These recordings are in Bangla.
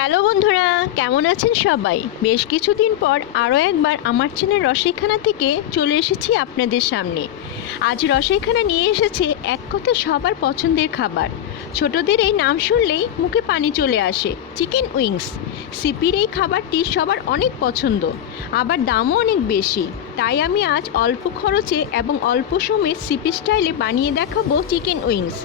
হ্যালো বন্ধুরা, কেমন আছেন সবাই? বেশ কিছুদিন পর আরও একবার আমার চ্যানেল রসাইখানা থেকে চলে এসেছি আপনাদের সামনে। আজ রসাইখানা নিয়ে এসেছে এক কথায় সবার পছন্দের খাবার। ছোটদের এই নাম শুনলেই মুখে পানি চলে আসে, চিকেন উইংস। সিপির এই খাবারটি সবার অনেক পছন্দ, আবার দামও অনেক বেশি। তাই আমি আজ অল্প খরচে এবং অল্প সময়ে সিপি স্টাইলে বানিয়ে দেখাবো চিকেন উইংস।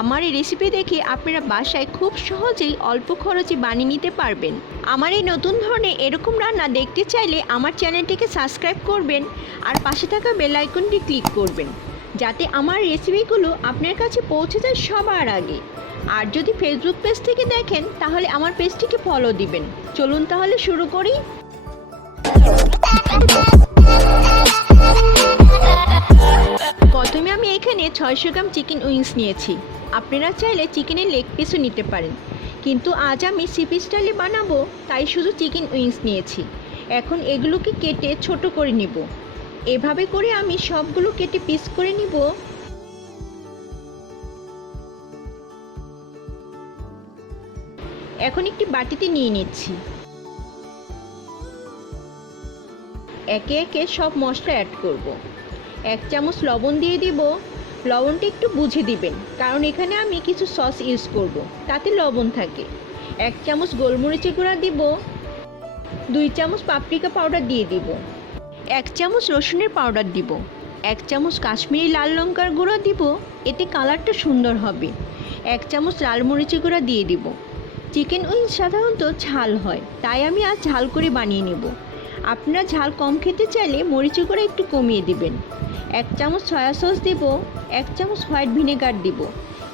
আমার এই রেসিপি দেখে আপনারা বাসায় খুব সহজেই অল্প খরচে বানিয়ে নিতে পারবেন। আমার এই নতুন ধরনের এরকম রান্না দেখতে চাইলে আমার চ্যানেলটিকে সাবস্ক্রাইব করবেন আর পাশে থাকা বেল আইকনটি ক্লিক করবেন, যাতে আমার রেসিপিগুলো আপনার কাছে পৌঁছে যায় সবার আগে। আর যদি ফেসবুক পেজ থেকে দেখেন তাহলে আমার পেজটিকে ফলো দিবেন। চলুন তাহলে শুরু করি। প্রথমে আমি এখানে 600 গ্রাম চিকেন উইংস নিয়েছি। আপনারা চাইলে চিকেনের লেগ পিসও নিতে পারেন, কিন্তু আজ আমি সিপি স্টাইলে বানাবো, তাই শুধু চিকেন উইংস নিয়েছি। এখন এগুলোকে কেটে ছোট করে নিব। এভাবে করে আমি সবগুলো কেটে পিস করে নিব। এখন একটি বাটিতে নিয়ে নিচ্ছি। একে একে সব মশলা অ্যাড করব। 1 চামচ লবণ দিয়ে দিব। লবণটা একটু বুঝে দিবেন, কারণ এখানে আমি কিছু সস ইউজ করব, তাতে লবণ থাকে। 1 চামচ গোলমরিচের গুঁড়া দিব। 2 চামচ পাপরিকা পাউডার দিয়ে দিব। 1 চামচ রসুনের পাউডার দিব। 1 চামচ কাশ্মীরি লাল লঙ্কার গুঁড়ো দিব, এতে কালারটা সুন্দর হবে। 1 চামচ লাল মরিচের গুঁড়া দিয়ে দিব। চিকেন উইংস সাধারণত ঝাল হয়, তাই আমি আজ ঝাল করে বানিয়ে নেব। আপনারা ঝাল কম খেতে চাইলে মরিচের গুঁড়া একটু কমিয়ে দিবেন। 1 চামচ সয়া সস দিব। 1 চামচ হোয়াইট ভিনেগার দিব,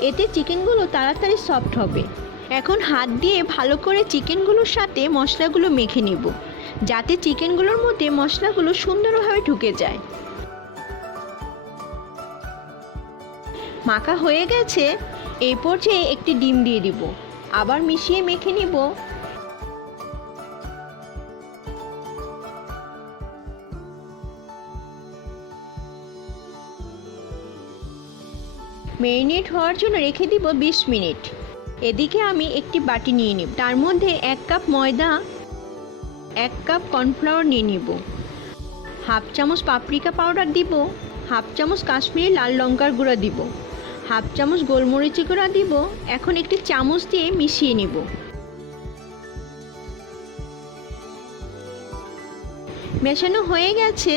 এতে চিকেনগুলো তাড়াতাড়ি সফট হবে। এখন হাত দিয়ে ভালো করে চিকেনগুলোর সাথে মশলাগুলো মেখে নিব, যাতে চিকেনগুলোর মধ্যে মশলাগুলো সুন্দরভাবে ঢুকে যায়। মাখা হয়ে গেছে। এই পর্যায়ে একটি ডিম দিয়ে দিব, আবার মিশিয়ে মেখে নিব। ম্যারিনেট হওয়ার জন্য রেখে দিব 20 মিনিট। এদিকে আমি একটি বাটি নিয়ে নিব, তার মধ্যে 1 কাপ ময়দা, 1 কাপ কর্নফ্লাওয়ার নিয়ে নিব, 1/2 চামচ পাপরিকা পাউডার দিব, 1/2 চামচ কাশ্মীরি লাল লঙ্কার গুঁড়া দিব, 1/2 চামচ গোলমরিচের গুঁড়া দিব। এখন একটি চামচ দিয়ে মিশিয়ে নিব। মেশানো হয়ে গেছে।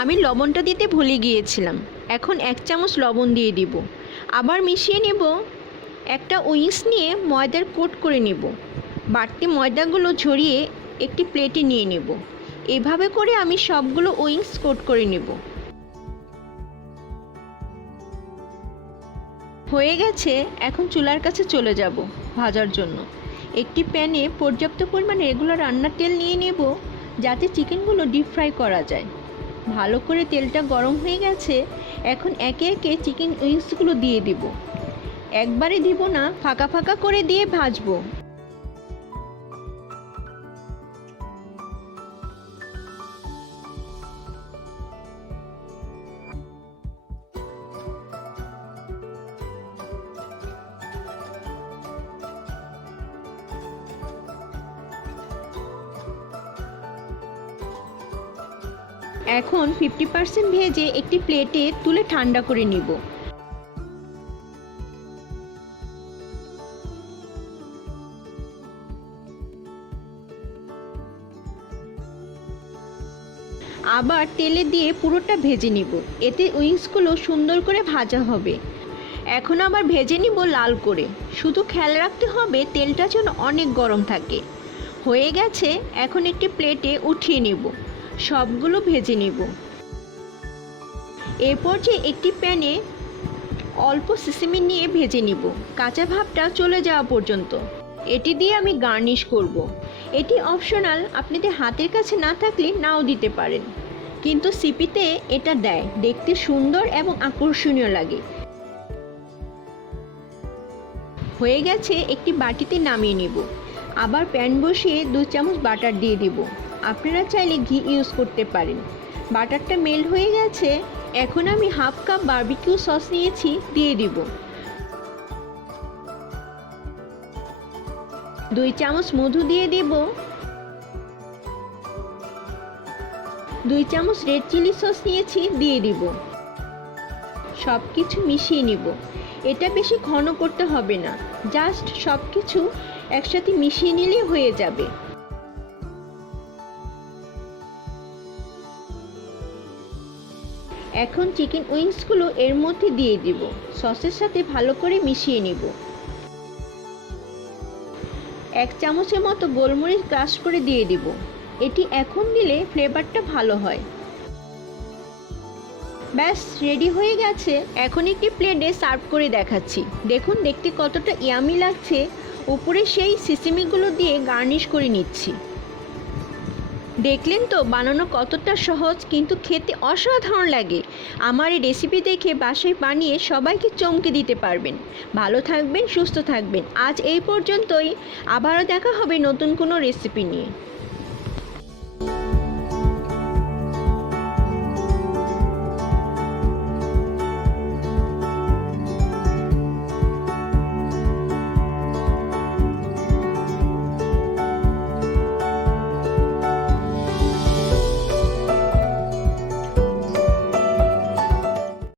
আমি লবণটা দিতে ভুলে গিয়েছিলাম। এখন 1 চামচ লবণ দিয়ে দিব, আবার মিশিয়ে নেব। একটা উইংস নিয়ে ময়দার কোট করে নেব। বাড়তি ময়দাগুলো ঝরিয়ে একটি প্লেটে নিয়ে নেব। এভাবে করে আমি সবগুলো উইংস কোট করে নেব। হয়ে গেছে। এখন চুলার কাছে চলে যাব ভাজার জন্য। একটি প্যানে পর্যাপ্ত পরিমাণে রেগুলার রান্নার তেল নিয়ে নেব, যাতে চিকেনগুলো ডিপ ফ্রাই করা যায়। ভালো করে তেলটা গরম হয়ে গেছে। এখন একে একে চিকেন উইংসগুলো দিয়ে দিব। একবারে দিব না, ফাঁকা ফাঁকা করে দিয়ে ভাজবো। এখন 50% ভেজে একটি প্লেটে তুলে ঠান্ডা করে নিব। আবার তেলে দিয়ে পুরোটা ভেজে নিব, এতে উইংসগুলো সুন্দর করে ভাজা হবে। এখন আবার ভেজে নিব লাল করে। শুধু খেয়াল রাখতে হবে তেলটা যেন অনেক গরম থাকে। হয়ে গেছে। এখন একটি প্লেটে উঠিয়ে নেব। সবগুলো ভেজে নেব। এর পর্যায়ে একটি প্যানে অল্প সিসিমি নিয়ে ভেজে নিব, কাঁচা ভাবটা চলে যাওয়া পর্যন্ত। এটি দিয়ে আমি গার্নিশ করব। এটি অপশনাল, আপনাদের হাতের কাছে না থাকলে নাও দিতে পারেন, কিন্তু সিপিতে এটা দেয়, দেখতে সুন্দর এবং আকর্ষণীয় লাগে। হয়ে গেছে। একটি বাটিতে নামিয়ে নিব। আবার প্যান বসিয়ে 2 চামচ বাটার দিয়ে দিব। আপনারা চাইলে ঘি ইউজ করতে পারেন। বাটারটা মেল্ট হয়ে গেছে। এখন আমি 1/2 কাপ বারবিকিউ সস নিয়েছি, দিয়ে দিব। 2 চামচ মধু দিয়ে দেব, 2 চামচ রেড চিলি সস নিয়েছি দিয়ে দিব। সব কিছু মিশিয়ে নিব। এটা বেশি ঘন করতে হবে না, জাস্ট সব কিছু একসাথে মিশিয়ে নিলেই হয়ে যাবে। এখন চিকেন উইংসগুলো এর মধ্যে দিয়ে দিব, সসের সাথে ভালো করে মিশিয়ে নিব। 1 চামচের মতো গোলমরিচ ক্রাশ করে দিয়ে দিব। এটি এখন দিলে ফ্লেভারটা ভালো হয়। ব্যাস রেডি হয়ে গেছে। এখন একটি প্লেটে সার্ভ করে দেখাচ্ছি। দেখুন দেখতে কতটা ইয়ামি লাগছে। উপরে সেই সিসিমিগুলো দিয়ে গার্নিশ করে নিচ্ছি। দেখলেন তো বানানো কতটা সহজ, কিন্তু খেতে অসাধারণ লাগে। আমার এই রেসিপি দেখে বাসায় বানিয়ে সবাইকে চমকে দিতে পারবেন। ভালো থাকবেন, সুস্থ থাকবেন। আজ এই পর্যন্তই। আবারও দেখা হবে নতুন কোনো রেসিপি নিয়ে।